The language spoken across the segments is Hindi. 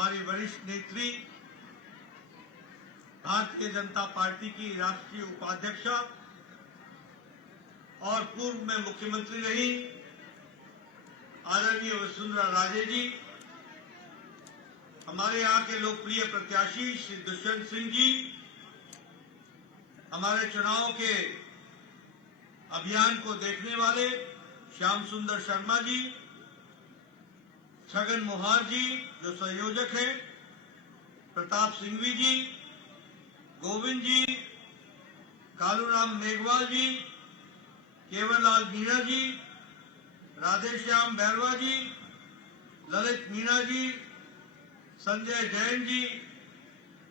हमारी वरिष्ठ नेत्री भारतीय जनता पार्टी की राष्ट्रीय उपाध्यक्ष और पूर्व में मुख्यमंत्री रही आदरणीय वसुंधरा राजे जी, हमारे यहाँ के लोकप्रिय प्रत्याशी श्री दुष्यंत सिंह जी, हमारे चुनाव के अभियान को देखने वाले श्याम सुंदर शर्मा जी, छगन मोहार जी जो संयोजक हैं, प्रताप सिंघवी जी, गोविंद जी, कालूराम मेघवाल जी, केवललाल मीणा जी, राधेश्याम बैरवा जी, ललित मीणा जी, संजय जैन जी,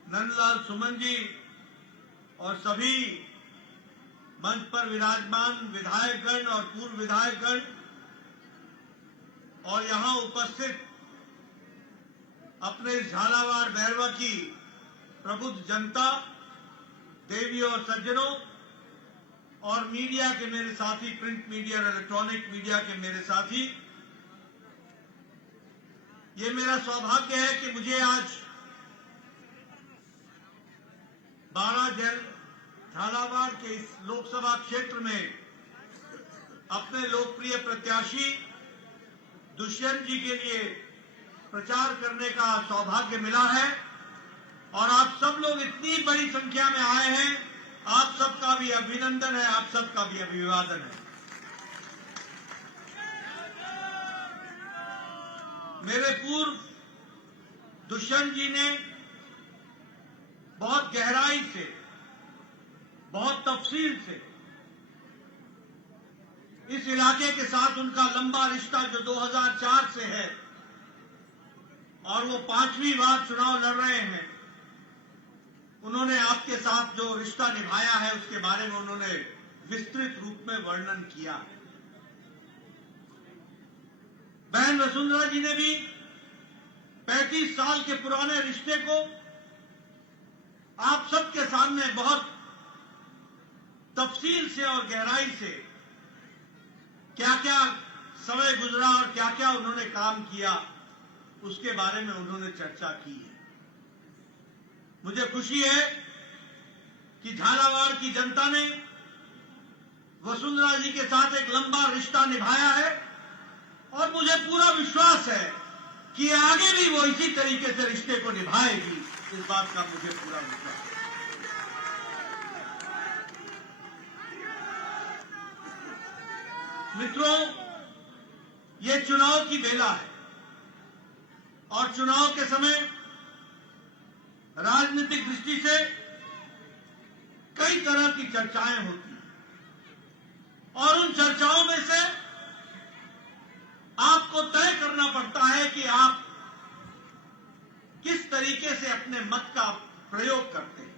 नंदलाल सुमन जी और सभी मंच पर विराजमान विधायकगण और पूर्व विधायकगण और यहां उपस्थित अपने झालावाड़ बैरवा की प्रबुद्ध जनता, देवी और सज्जनों और मीडिया के मेरे साथी, प्रिंट मीडिया और इलेक्ट्रॉनिक मीडिया के मेरे साथी, ये मेरा सौभाग्य है कि मुझे आज 12 झालावाड़ के इस लोकसभा क्षेत्र में अपने लोकप्रिय प्रत्याशी दुष्यंत जी के लिए प्रचार करने का सौभाग्य मिला है और आप सब लोग इतनी बड़ी संख्या में आए हैं। आप सबका भी अभिनंदन है, आप सबका भी अभिवादन है। मेरे पूर्व दुष्यंत जी ने बहुत गहराई से, बहुत तफसील से इस इलाके के साथ उनका लंबा रिश्ता जो 2004 से है और वो 5वीं बार चुनाव लड़ रहे हैं, उन्होंने आपके साथ जो रिश्ता निभाया है उसके बारे में उन्होंने विस्तृत रूप में वर्णन किया है। बहन वसुंधरा जी ने भी 35 साल के पुराने रिश्ते को आप सबके सामने बहुत तफसील से और गहराई से क्या क्या समय गुजरा और क्या क्या उन्होंने काम किया उसके बारे में उन्होंने चर्चा की है। मुझे खुशी है कि झालावाड़ की जनता ने वसुंधरा जी के साथ एक लंबा रिश्ता निभाया है और मुझे पूरा विश्वास है कि आगे भी वो इसी तरीके से रिश्ते को निभाएगी। इस बात का मुझे पूरा विश्वास है। मित्रों, ये चुनाव की बेला है और चुनाव के समय राजनीतिक दृष्टि से कई तरह की चर्चाएं होती हैं और उन चर्चाओं में से आपको तय करना पड़ता है कि आप किस तरीके से अपने मत का प्रयोग करते हैं,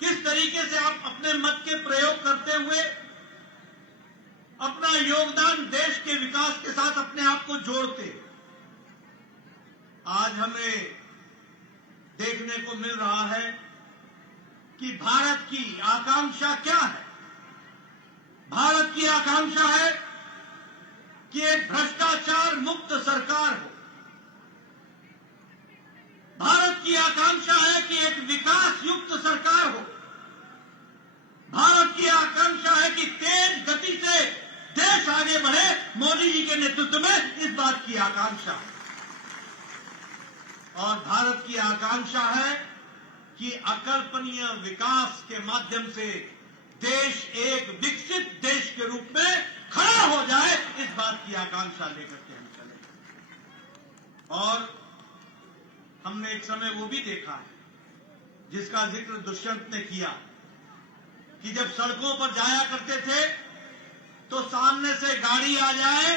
किस तरीके से आप अपने मत के प्रयोग करते हुए अपना योगदान देश के विकास के साथ अपने आप को जोड़ते। आज हमें देखने को मिल रहा है कि भारत की आकांक्षा क्या है। भारत की आकांक्षा है कि एक भ्रष्टाचार मुक्त सरकार हो। भारत की आकांक्षा है कि एक विकास युक्त सरकार हो। भारत की आकांक्षा है कि तेज गति से देश आगे बढ़े। मोदी जी के नेतृत्व में इस बात की आकांक्षा है और भारत की आकांक्षा है कि अकल्पनीय विकास के माध्यम से देश एक विकसित देश के रूप में खड़ा हो जाए। इस बात की आकांक्षा लेकर के हम चले और हमने एक समय वो भी देखा है जिसका जिक्र दुष्यंत ने किया कि जब सड़कों पर जाया करते थे तो सामने से गाड़ी आ जाए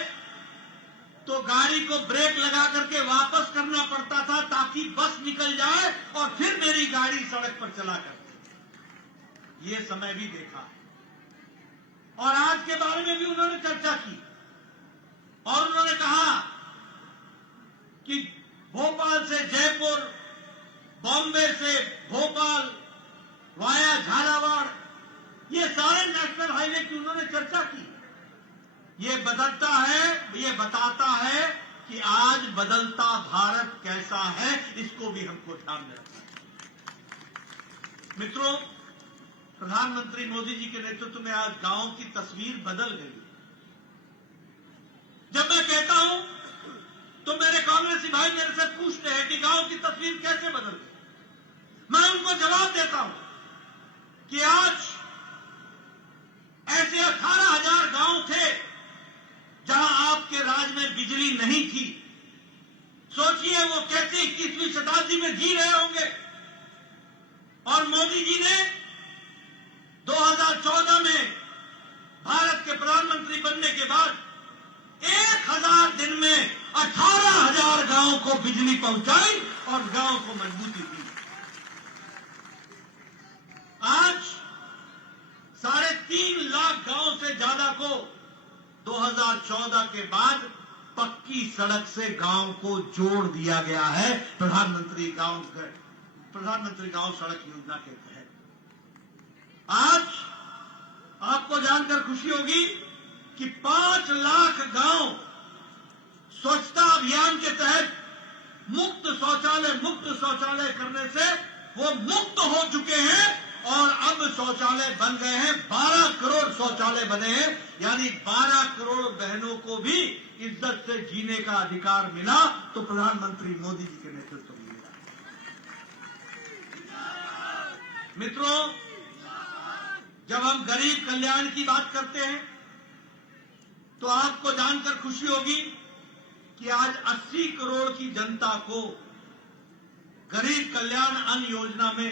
तो गाड़ी को ब्रेक लगा करके वापस करना पड़ता था ताकि बस निकल जाए और फिर मेरी गाड़ी सड़क पर चला करती। ये समय भी देखा और आज के बारे में भी उन्होंने चर्चा की और उन्होंने कहा कि भोपाल से जयपुर, बॉम्बे से भोपाल वाया झालावाड़, ये सारे नेशनल हाईवे की उन्होंने चर्चा की। ये बताता है कि आज बदलता भारत कैसा है, इसको भी हमको ध्यान में रखना है। मित्रों, प्रधानमंत्री मोदी जी के नेतृत्व में आज गांव की तस्वीर बदल गई। जब मैं कहता हूं तो मेरे कांग्रेसी भाई मेरे से पूछते हैं कि गांव की तस्वीर कैसे बदल गई। मैं उनको जवाब देता हूं कि आज ऐसे 18,000 गांव थे जहां आपके राज में बिजली नहीं थी। सोचिए वो कैसे 21वीं शताब्दी में जी रहे होंगे। और मोदी जी ने 2014 में भारत के प्रधानमंत्री बनने के बाद 1000 दिन में 18,000 गांवों को बिजली पहुंचाई और गांव को मजबूती दी। आज 3.5 लाख गांव से ज्यादा को 2014 के बाद पक्की सड़क से गांव को जोड़ दिया गया है, प्रधानमंत्री गांव सड़क योजना के तहत। आज आपको जानकर खुशी होगी कि 5 लाख गांव स्वच्छता अभियान के तहत मुक्त शौचालय करने से वो मुक्त हो चुके हैं और अब शौचालय बन गए हैं। 12 करोड़ शौचालय बने हैं, यानी 12 करोड़ बहनों को भी इज्जत से जीने का अधिकार मिला, तो प्रधानमंत्री मोदी जी के नेतृत्व में मिला। मित्रों, जब हम गरीब कल्याण की बात करते हैं तो आपको जानकर खुशी होगी कि आज 80 करोड़ की जनता को गरीब कल्याण अन्न योजना में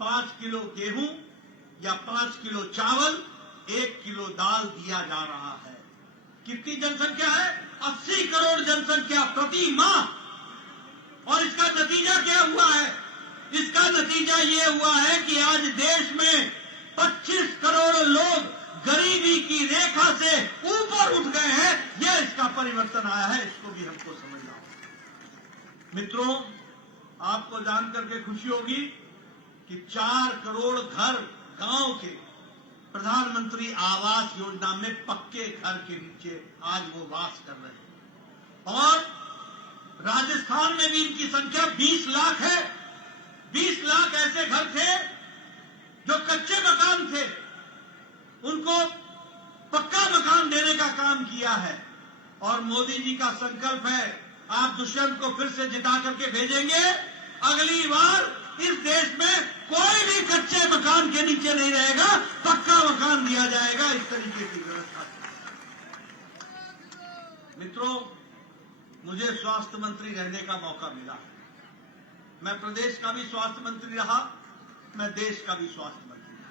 5 किलो गेहूं या 5 किलो चावल, 1 किलो दाल दिया जा रहा है। कितनी जनसंख्या है? 80 करोड़ जनसंख्या प्रति माह। और इसका नतीजा क्या हुआ है? इसका नतीजा ये हुआ है कि आज देश में 25 करोड़ लोग गरीबी की रेखा से ऊपर उठ गए हैं। यह इसका परिवर्तन आया है, इसको भी हमको समझना होगा। मित्रों, आपको जानकर के खुशी होगी कि 4 करोड़ घर गांव के प्रधानमंत्री आवास योजना में पक्के घर के नीचे आज वो वास कर रहे हैं। और राजस्थान में भी इनकी संख्या 20 लाख है। 20 लाख ऐसे घर थे जो कच्चे मकान थे, उनको पक्का मकान देने का काम किया है। और मोदी जी का संकल्प है, आप दुष्यंत को फिर से जिता करके भेजेंगे, अगली बार इस देश में कोई भी कच्चे मकान के नीचे नहीं रहेगा, पक्का मकान दिया जाएगा। इस तरीके की व्यवस्था। मित्रों, मुझे स्वास्थ्य मंत्री रहने का मौका मिला। मैं प्रदेश का भी स्वास्थ्य मंत्री रहा, मैं देश का भी स्वास्थ्य मंत्री रहा।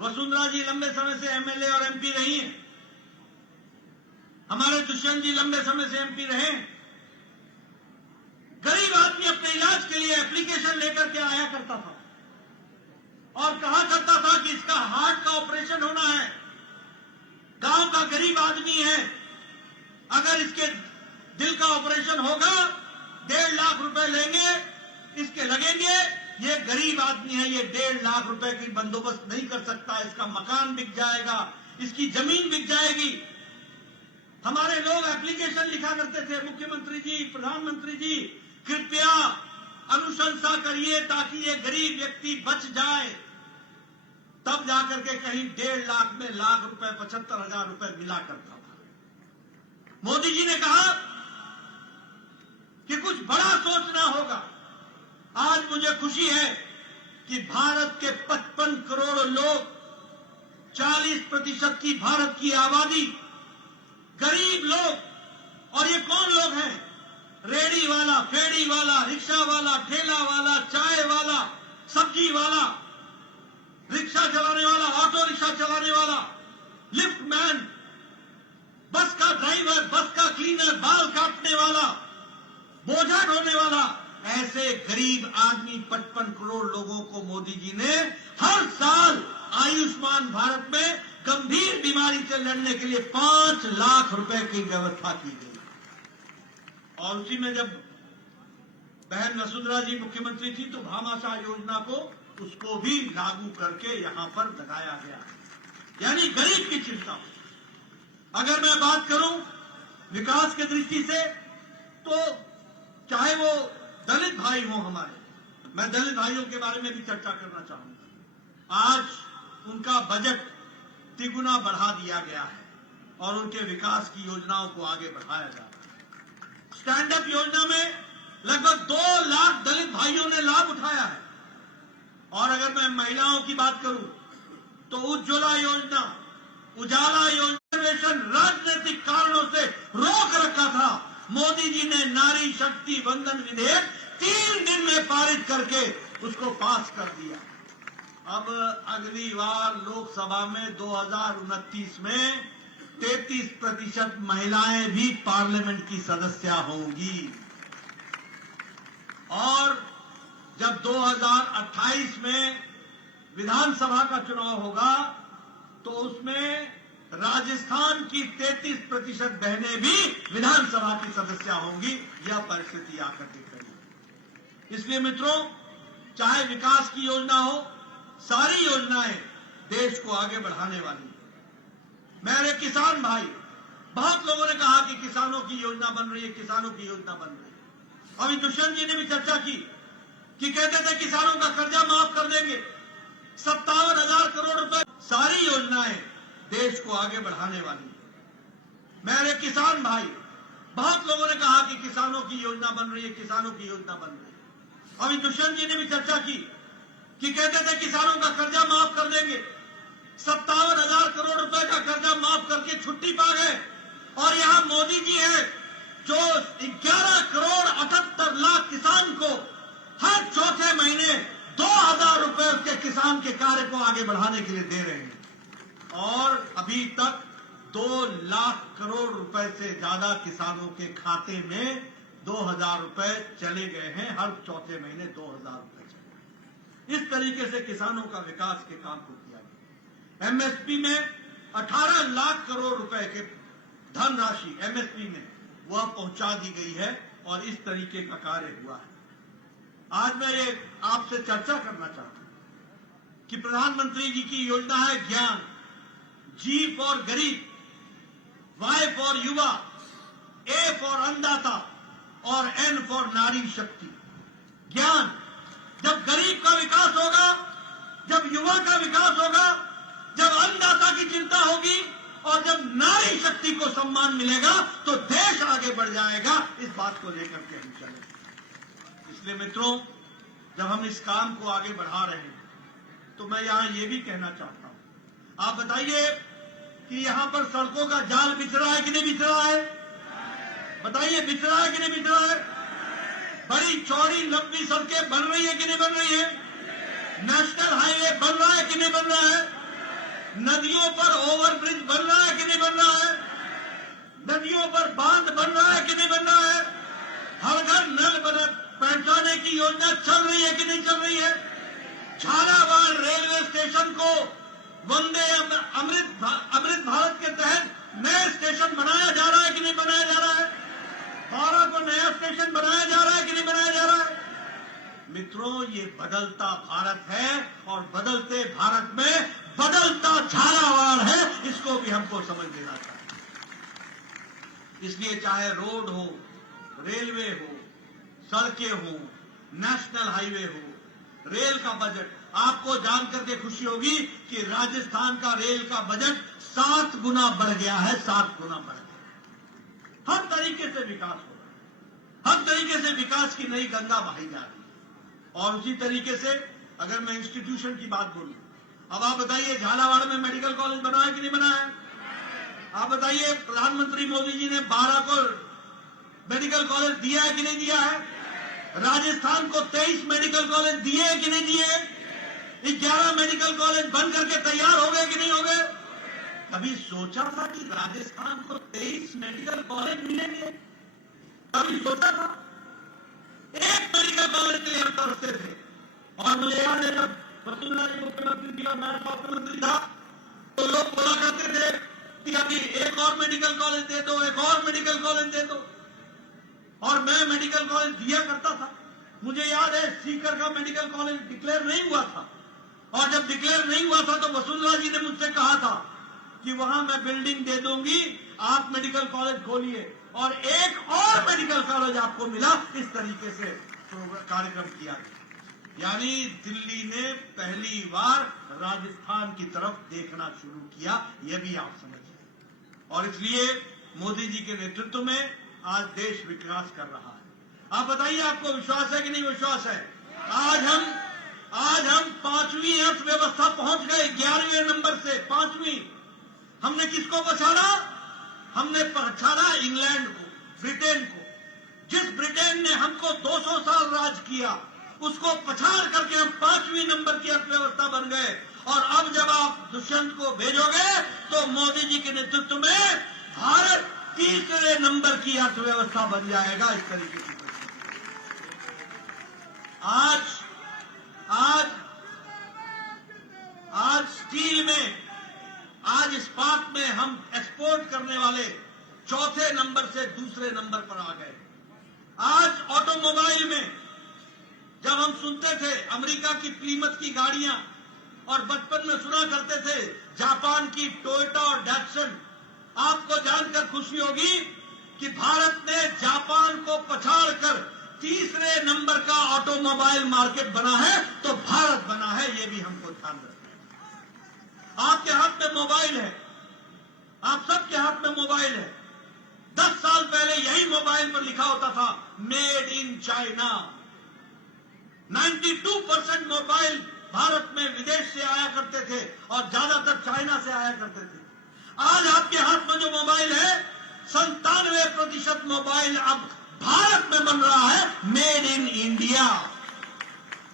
वसुंधरा जी लंबे समय से एमएलए और एमपी रही हैं। हमारे दुष्यंत जी लंबे समय से एमपी रहे। गरीब आदमी अपने इलाज के लिए एप्लीकेशन लेकर के आया करता था और कहा करता था कि इसका हार्ट का ऑपरेशन होना है, गांव का गरीब आदमी है, अगर इसके दिल का ऑपरेशन होगा 1.5 लाख रुपए लेंगे, इसके लगेंगे। ये गरीब आदमी है, ये 1.5 लाख रुपए की बंदोबस्त नहीं कर सकता, इसका मकान बिक जाएगा, इसकी जमीन बिक जाएगी। हमारे लोग एप्लीकेशन लिखा करते थे, मुख्यमंत्री जी, प्रधानमंत्री जी, कृपया अनुशंसा करिए ताकि ये गरीब व्यक्ति बच जाए। तब जाकर के कहीं 1.5 लाख में लाख रुपए, 75,000 रुपए मिला करता था। मोदी जी ने कहा कि कुछ बड़ा सोचना होगा। आज मुझे खुशी है कि भारत के 55 करोड़ लोग, 40% की भारत की आबादी, गरीब लोग। और ये कौन लोग हैं? रेडी वाला, फेड़ी वाला, रिक्शा वाला, ठेला वाला, चाय वाला, सब्जी वाला, रिक्शा चलाने वाला, ऑटो रिक्शा चलाने वाला, लिफ्ट मैन, बस का ड्राइवर, बस का क्लीनर, बाल काटने वाला, बोझा ढोने वाला, ऐसे गरीब आदमी 55 करोड़ लोगों को मोदी जी ने हर साल आयुष्मान भारत में गंभीर बीमारी से लड़ने के लिए 5 लाख रुपए की व्यवस्था की गई। और उसी में जब बहन वसुंधरा जी मुख्यमंत्री थी तो भामाशाह योजना को, उसको भी लागू करके यहां पर लगाया गया। यानी गरीब की चिंता। अगर मैं बात करूं विकास की दृष्टि से, तो चाहे वो दलित भाई हो हमारे, मैं दलित भाइयों के बारे में भी चर्चा करना चाहूंगा। आज उनका बजट तिगुना बढ़ा दिया गया है और उनके विकास की योजनाओं को आगे बढ़ाया जा रहा है। स्टैंड अप योजना में लगभग 2 लाख दलित भाइयों ने लाभ उठाया है। और अगर मैं महिलाओं की बात करूं तो उज्ज्वला योजना, उजाला योजना राजनीतिक कारणों से रोक रखा था। मोदी जी ने नारी शक्ति वंदन विधेयक 3 दिन में पारित करके उसको पास कर दिया। अब अगली बार लोकसभा में 2029 में 33% महिलाएं भी पार्लियामेंट की सदस्य होंगी। और जब 2028 में विधानसभा का चुनाव होगा तो उसमें राजस्थान की 33% बहनें भी विधानसभा की सदस्य होंगी। यह परिस्थिति आकर के खड़ी है। इसलिए मित्रों, चाहे विकास की योजना हो, सारी योजनाएं देश को आगे बढ़ाने वाली है। मेरे किसान भाई, बहुत लोगों ने कहा कि किसानों की योजना बन रही है, किसानों की योजना बन रही है। अभी दुष्यंत जी ने भी चर्चा की कि कहते थे किसानों का कर्जा माफ कर देंगे, 57,000 करोड़ रुपए। सारी योजनाएं देश को आगे बढ़ाने वाली है। मेरे किसान भाई, बहुत लोगों ने कहा कि किसानों की योजना बन रही है, किसानों की योजना बन रही है। अभी दुष्यंत जी ने भी चर्चा की कि कहते थे किसानों का कर्जा माफ कर देंगे, 57,000 करोड़ रुपए का कर्जा माफ करके छुट्टी पा गए। और यहां मोदी जी है जो 11 करोड़ 78 लाख किसान को हर चौथे महीने 2,000 रुपए उसके किसान के कार्य को आगे बढ़ाने के लिए दे रहे हैं। और अभी तक 2 लाख करोड़ रुपए से ज्यादा किसानों के खाते में 2,000 रुपए चले गए हैं। हर चौथे महीने 2,000 रुपए चले। इस तरीके से किसानों का विकास के काम को किया गया। एमएसपी में 18 लाख करोड़ रुपए के धनराशि एमएसपी में वह पहुंचा दी गई है और इस तरीके का कार्य हुआ है। आज मैं ये आपसे चर्चा करना चाहता हूं कि प्रधानमंत्री जी की योजना है ज्ञान, जी फॉर गरीब, वाई फॉर युवा, ए फॉर अन्नदाता और एन फॉर नारी शक्ति। ज्ञान, जब गरीब का विकास होगा, जब युवा का विकास होगा, जब अन्नदाता की चिंता होगी और जब नारी शक्ति को सम्मान मिलेगा तो देश आगे बढ़ जाएगा। इस बात को लेकर के हम चलें। इसलिए मित्रों, जब हम इस काम को आगे बढ़ा रहे हैं तो मैं यहां ये भी कहना चाहता हूं, आप बताइए कि यहां पर सड़कों का जाल बिछ रहा है कि नहीं बिछ रहा है? बताइए, बिछ रहा है कि नहीं बिछ रहा है? बड़ी चौड़ी लंबी सड़कें बन रही है कि नहीं बन रही है? नेशनल हाईवे बन रहा है कि नहीं बन रहा है? नदियों पर ओवरब्रिज बन रहा है कि नहीं बन रहा है? नदियों पर बांध बन रहा है कि नहीं बन रहा है? हर घर नल पहुंचाने की योजना चल रही है कि नहीं चल रही है? झालावाड़ रेलवे स्टेशन को वंदे अमृत भारत के तहत नया स्टेशन बनाया जा रहा है कि नहीं बनाया जा रहा है? बारा को नया स्टेशन बनाया जा रहा है कि नहीं बनाया जा रहा है? मित्रों, ये बदलता भारत है और बदलते भारत में बदलता झालावाड़ है। इसको भी हमको समझ लेना चाहिए। इसलिए चाहे रोड हो, रेलवे हो, सड़कें हो, नेशनल हाईवे हो, रेल का बजट, आपको जानकर के खुशी होगी कि राजस्थान का रेल का बजट 7 गुना बढ़ गया है। 7 गुना बढ़ गया। हर तरीके से विकास हो रहा है, हर तरीके से विकास की नई गंगा बहाई जा रही है। और उसी तरीके से अगर मैं इंस्टीट्यूशन की बात बोलूं, अब आप बताइए, झालावाड़ में मेडिकल कॉलेज बना है कि नहीं बना है? आप बताइए, प्रधानमंत्री मोदी जी ने 12 को मेडिकल कॉलेज दिया है कि नहीं दिया है? राजस्थान को 23 मेडिकल कॉलेज दिए हैं कि नहीं दिए? 11 मेडिकल कॉलेज बन करके तैयार हो गए कि नहीं हो गए? कभी सोचा था कि राजस्थान को 23 मेडिकल कॉलेज मिलेंगे? कभी सोचा था? एक मेडिकल कॉलेज के लिए हम तरसते थे। और मुझे याद है, जब वसुंधरा जी मुख्यमंत्री थी, मैं स्वास्थ्य मंत्री था, तो लोग बोला करते थे कि अभी एक और मेडिकल कॉलेज दे दो, एक और मेडिकल कॉलेज दे दो। और मैं मेडिकल कॉलेज दिया करता था। मुझे याद है, सीकर का मेडिकल कॉलेज डिक्लेयर नहीं हुआ था, और जब डिक्लेयर नहीं हुआ था तो वसुंधरा जी ने मुझसे कहा था कि वहां मैं बिल्डिंग दे दूंगी आप मेडिकल कॉलेज खोलिए, और एक और मेडिकल कॉलेज आपको मिला। इस तरीके से कार्यक्रम किया गया। यानी दिल्ली ने पहली बार राजस्थान की तरफ देखना शुरू किया, यह भी आप समझिए। और इसलिए मोदी जी के नेतृत्व में आज देश विकास कर रहा है। आप बताइए, आपको विश्वास है कि नहीं विश्वास है? आज हम 5वीं अर्थव्यवस्था पहुंच गए, 11वें नंबर से 5वीं। हमने किसको पछाड़ा? हमने पछाड़ा इंग्लैंड को, ब्रिटेन को। जिस ब्रिटेन ने हमको 200 साल राज किया, उसको पछाड़ करके हम 5वीं नंबर की अर्थव्यवस्था बन गए। और अब जब आप दुष्यंत को भेजोगे तो मोदी जी के नेतृत्व में भारत 3रे नंबर की अर्थव्यवस्था बन जाएगा। इस तरीके की आज स्टील में, आज इस्पात में हम एक्सपोर्ट करने वाले 4थे नंबर से 2रे नंबर पर आ गए। आज ऑटोमोबाइल में जब हम सुनते थे अमेरिका की प्लीमथ की गाड़ियां, और बचपन में सुना करते थे जापान की टोयोटा और डैटसन, आपको जानकर खुशी होगी कि भारत ने जापान को पछाड़कर 3रे नंबर का ऑटोमोबाइल मार्केट बना है। तो भारत बना है, यह भी हमको ध्यान रखना है। आपके हाथ में मोबाइल है, आप सबके हाथ में मोबाइल है। 10 साल पहले यही मोबाइल पर लिखा होता था made in China. 92% mobile Bharat में विदेश से आया करते थे और ज्यादातर चाइना से आया करते थे। आज आपके हाथ में जो मोबाइल है, 97% मोबाइल अब भारत में बन रहा है, मेड इन इंडिया।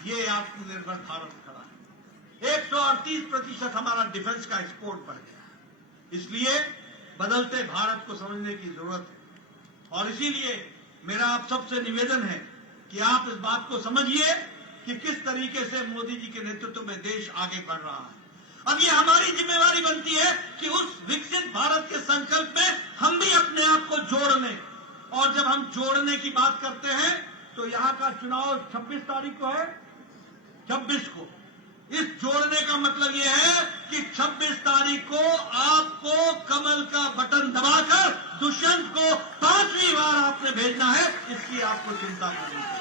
ये आत्मनिर्भर भारत खड़ा है। 138% हमारा डिफेंस का एक्सपोर्ट बढ़ गया है। इसलिए बदलते भारत को समझने की जरूरत है। और इसीलिए मेरा आप सबसे निवेदन है कि आप इस बात को समझिए कि किस तरीके से मोदी जी के नेतृत्व में देश आगे बढ़ रहा है। अब ये हमारी जिम्मेवारी बनती है कि उस विकसित भारत के संकल्प में हम भी अपने आप को जोड़ लें। और जब हम जोड़ने की बात करते हैं तो यहाँ का चुनाव 26 तारीख को है, 26 को। इस जोड़ने का मतलब यह है कि 26 तारीख को आपको कमल का बटन दबाकर दुष्यंत को 5वीं बार आपने भेजना है। इसकी आपको चिंता करनी है।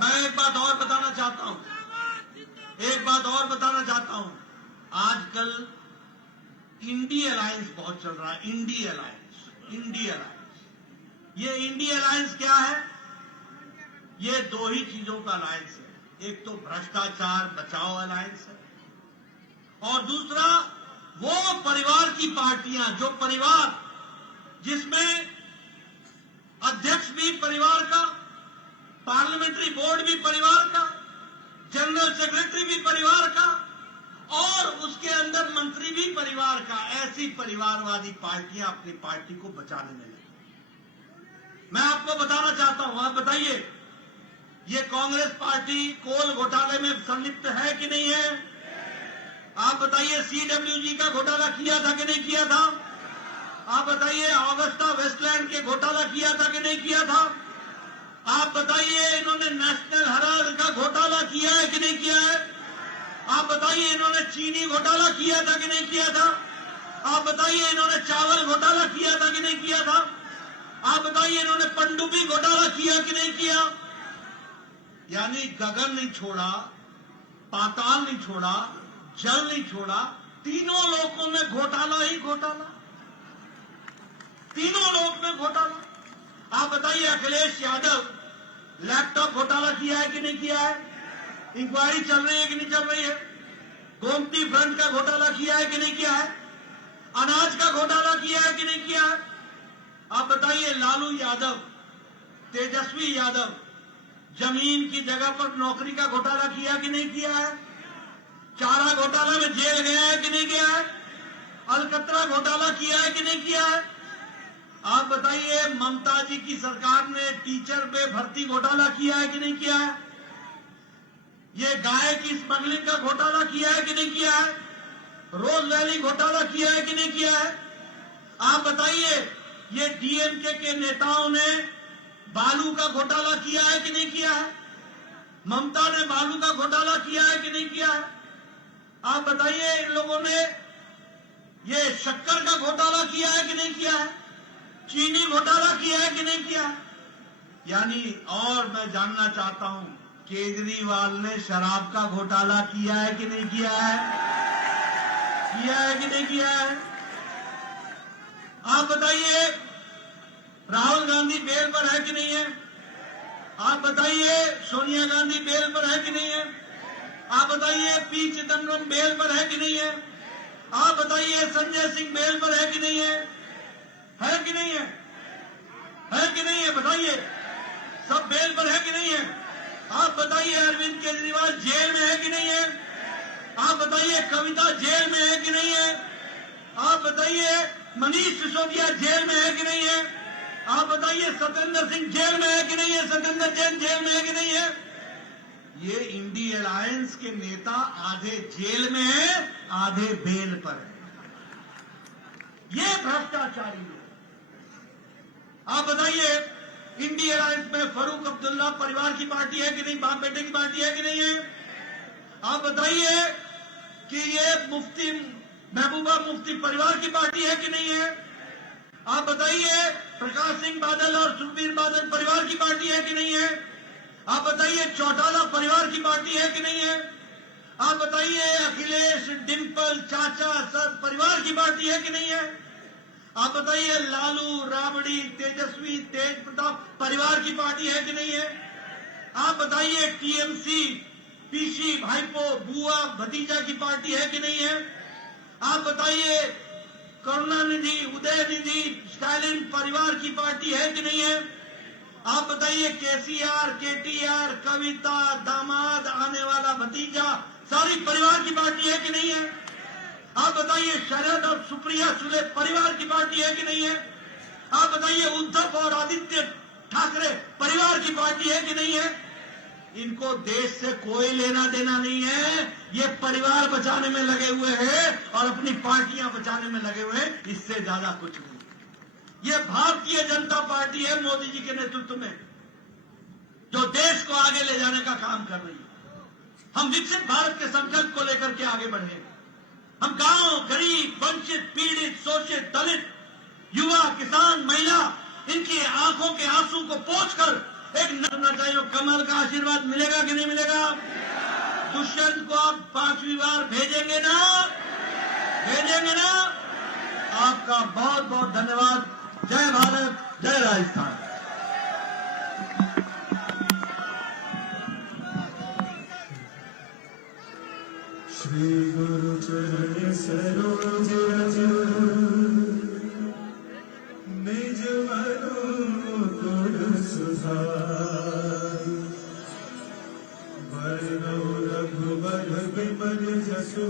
मैं एक बात और बताना चाहता हूं। आजकल इंडी अलायंस बहुत चल रहा है। INDI alliance. ये इंडी अलायंस क्या है? ये 2 ही चीजों का अलायंस है। एक तो भ्रष्टाचार बचाओ अलायंस है, और दूसरा वो परिवार की पार्टियां, जो परिवार जिसमें अध्यक्ष भी परिवार का, पार्लियामेंट्री बोर्ड भी परिवार का, जनरल सेक्रेटरी भी परिवार का, और उसके अंदर मंत्री भी परिवार का। ऐसी परिवारवादी पार्टियां अपनी पार्टी को बचाने में लगी। मैं आपको बताना चाहता हूं, आप बताइए, ये कांग्रेस पार्टी कोल घोटाले में संलिप्त है कि नहीं है? आप बताइए, CWG का घोटाला किया था कि नहीं किया था? आप बताइए, ऑगस्टा वेस्टलैंड के घोटाला किया था कि नहीं किया था? आप बताइए, इन्होंने नेशनल हेराल्ड का घोटाला किया है कि नहीं किया है? आप बताइए, इन्होंने चीनी घोटाला किया था कि नहीं किया था? आप बताइए, इन्होंने चावल घोटाला किया था कि नहीं किया था? आप बताइए, इन्होंने पनडुब्बी घोटाला किया कि नहीं किया? यानी गगन नहीं छोड़ा, पाताल नहीं छोड़ा, जल नहीं छोड़ा, तीनों लोकों में घोटाला ही घोटाला। तीनों लोक में घोटाला। आप बताइए, अखिलेश यादव लैपटॉप घोटाला किया है कि नहीं किया है? इंक्वायरी चल रही है कि नहीं चल रही है? गोमती फ्रंट का घोटाला किया है कि नहीं किया है? अनाज का घोटाला किया है कि नहीं किया है? आप बताइए, लालू यादव, तेजस्वी यादव जमीन की जगह पर नौकरी का घोटाला किया कि नहीं किया है? चारा घोटाला में जेल गया है कि नहीं गया है? अलकतरा घोटाला किया है कि नहीं किया है? आप बताइए, ममता जी की सरकार ने टीचर पे भर्ती घोटाला किया है कि नहीं किया है? ये गाय की स्मगलिंग का घोटाला किया है कि नहीं किया है? रोज वैली घोटाला किया है कि नहीं किया है? आप बताइए, ये डीएमके के नेताओं ने बालू का घोटाला किया है कि नहीं किया है? ममता ने बालू का घोटाला किया है कि नहीं किया है? आप बताइए, इन लोगों ने ये शक्कर का घोटाला किया है कि नहीं किया है? चीनी घोटाला किया है कि नहीं किया है? यानी, और मैं जानना चाहता हूं, केजरीवाल ने शराब का घोटाला किया है कि नहीं किया है? किया है कि नहीं किया है? आप बताइए, राहुल गांधी बेल पर है कि नहीं है? आप बताइए, सोनिया गांधी बेल पर है कि नहीं है? आप बताइए, पी चिदम्बरम बेल पर है कि नहीं है? आप बताइए, संजय सिंह बेल पर है कि नहीं है? है कि नहीं है? है कि नहीं है? बताइए, सब बेल पर है कि नहीं है? आप बताइए, अरविंद केजरीवाल जेल में है कि नहीं है? आप बताइए, कविता जेल में है कि नहीं है? आप बताइए, मनीष सिसोदिया जेल में है कि नहीं है? आप बताइए, सत्येंद्र सिंह जेल में है कि नहीं है? सत्येंद्र जैन जेल में है कि नहीं है? ये इंडी अलायंस के नेता आधे जेल में है, आधे बेल पर है। ये भ्रष्टाचारी लोग। आप बताइए, इंडी अलायंस में फारूक अब्दुल्ला परिवार की पार्टी है कि नहीं? बाप बेटे की पार्टी है कि नहीं है? आप बताइए कि ये मुफ्ती महबूबा मुफ्ती परिवार की पार्टी है कि नहीं है? आप बताइए, प्रकाश सिंह बादल और सुखबीर बादल परिवार की पार्टी है कि नहीं है? आप बताइए, चौटाला परिवार की पार्टी है कि नहीं है? आप बताइए, अखिलेश, डिम्पल, चाचा सब परिवार की पार्टी है कि नहीं है? आप बताइए, लालू, राबड़ी, तेजस्वी, तेज प्रताप परिवार की पार्टी है कि नहीं है? आप बताइए, टीएमसी, पीसी, भाईपो, बुआ, भतीजा की पार्टी है कि नहीं है? आप बताइए, करुणानिधि, उदयनिधि, स्टालिन परिवार की पार्टी है कि नहीं है? आप बताइए, केसीआर, केटीआर, कविता, दामाद, आने वाला भतीजा सारी परिवार की पार्टी है कि नहीं है? आप बताइए, शरद और सुप्रिया सुले परिवार की पार्टी है कि नहीं है? आप बताइए, उद्धव और आदित्य ठाकरे परिवार की पार्टी है कि नहीं है? इनको देश से कोई लेना देना नहीं है। ये परिवार बचाने में लगे हुए हैं और अपनी पार्टियां बचाने में लगे हुए हैं, इससे ज्यादा कुछ नहीं। ये भारतीय जनता पार्टी है मोदी जी के नेतृत्व में, जो देश को आगे ले जाने का काम कर रही है। हम विकसित भारत के संकल्प को लेकर के आगे बढ़े। हम गांव, गरीब, वंचित, पीड़ित, शोषित, दलित, युवा, किसान, महिला, इनकी आंखों के आंसू को पोंछकर एक नरना चाहिए। कमल का आशीर्वाद मिलेगा कि नहीं मिलेगा? दुष्यंत को आप 5वीं बार भेजेंगे ना? भेजेंगे ना? आपका बहुत बहुत धन्यवाद। जय भारत, जय राजस्थान। श्री गुरु चरण सरोज रज निज मनु सुधार वरनौ रघुबर बिमल जसु